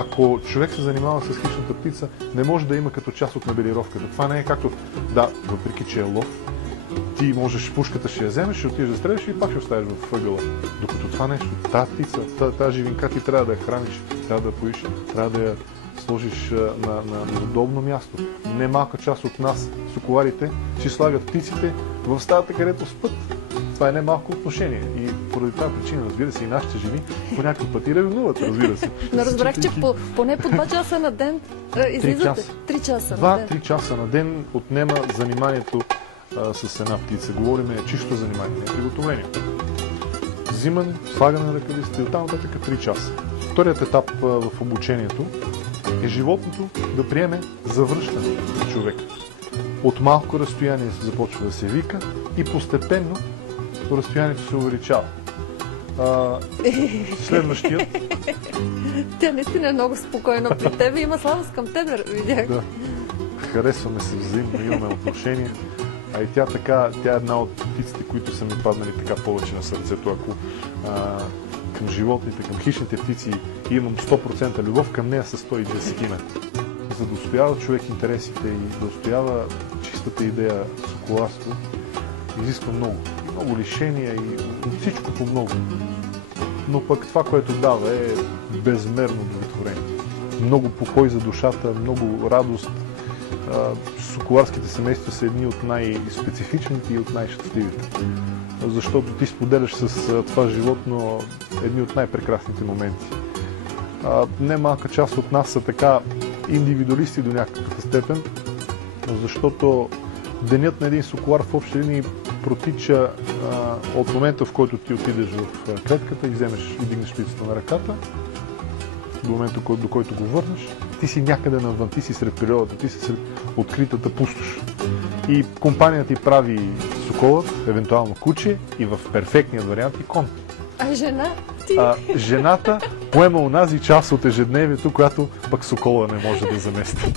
ако човек се занимава с хищната птица, не може да има като част от мебелировката. Това не е както, да, въпреки че е лов, ти можеш, пушката ще я вземеш, ще отидеш да стреляш и пак ще оставиш в ъгъла. Докато това нещо, тази птица, тази живинка ти трябва да я храниш, трябва да я поиш, трябва да я сложиш на удобно място. Немалка част от нас, соколарите, си слагат птиците в стаята, където спът. Това е немалко отношение. И поради тази причина, разбира се, и нашите жени по някакъв път и ревнуват, разбира се. Но разбрах, че поне по 2 часа на ден излизате. 3 часа на ден. 2-3 часа на ден отнема заниманието с една птица. Говориме чисто занимание, приготовление. Взимане, слагане на ръкавиците и оттам нататък 3 часа. Вторият етап в обучението е животното да приеме завръщане на човека. От малко разстояние започва да се вика и постепенно разстоянието се увеличава. Следващият... Тя наистина е много спокойна при теб и има слабост към теб, видях. Да. Харесваме се взаимно, имаме отношение. А и тя е една от птиците, които са ми паднали така повече на сърцето. Ако към животните, към хищните птици имам 100% любов, към нея са 110. За да устоява човек интересите и да устоява чистата идея соколарство, изисква много. Много лишения и всичко по много. Но пък това, което дава, е безмерно удовлетворение. Много покой за душата, много радост. Соколарските семейства са едни от най-специфичните и от най-щастливите. Защото ти споделяш с това животно едни от най-прекрасните моменти. Немалка част от нас са така индивидуалисти до някаква степен, защото денят на един соколар в общи линии протича от момента, в който ти отидеш в клетката и вземеш и дигнеш птицата на ръката, до момента, до който го върнеш, ти си някъде навън, ти си сред природата, ти си сред откритата пустош. И компанията ти прави соколът, евентуално куче и в перфектният вариант и кон. А жена? Жената поема онази част от ежедневието, която пък сокола не може да замести.